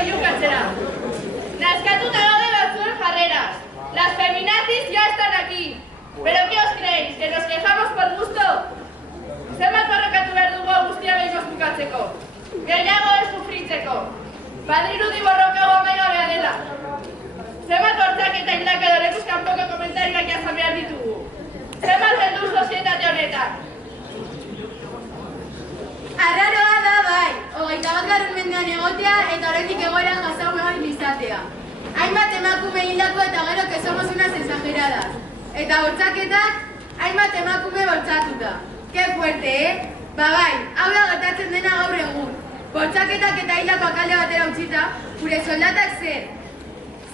oiukatzera. Nazkatuta gaude batzuen jarreras. Las feminazis ya están aquí. ¿Pero qué os creéis? ¿Que nos quejamos por gusto? Zenbat borrokatu behar dugu guztia behingoz bukatzeko. Gehiago ez sufritzeko. Badirudi borroka hau amaigabea dela. Zenbat bortzak eta hildak edo lekuz kanpoko komentarioak jasan behar ditugu. Zenbat heldu sozietate honetan. Arraroa da bai, 21. mendean egotea eta oraindik egoera jasauen izatea. Hainbat emakume hildako eta gero que somos unas exageradas. Eta bortzaketak, hainbat emakume bortzatuta. Ke fuerte, Ba bai, hau da gertatzen dena gaur egun. Bortzaketak eta hildakoak alde batera utzita, gure soldatak zer?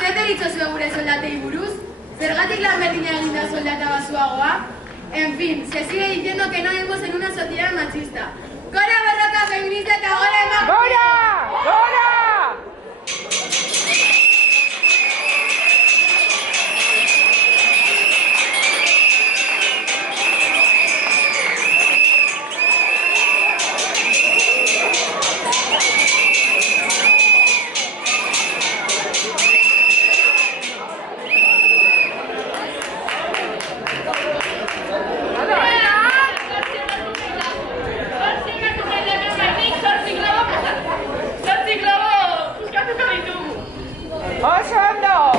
Zer deritzozue gure soldatei buruz? Zergatik lan berdina eginda soldata basuagoa? En fin, se sigue diciendo que no vivimos en una sociedad machista. ¡Gora borroka feminista eta gora emakume! ¡Gora! ¡Gora! Oso ondo!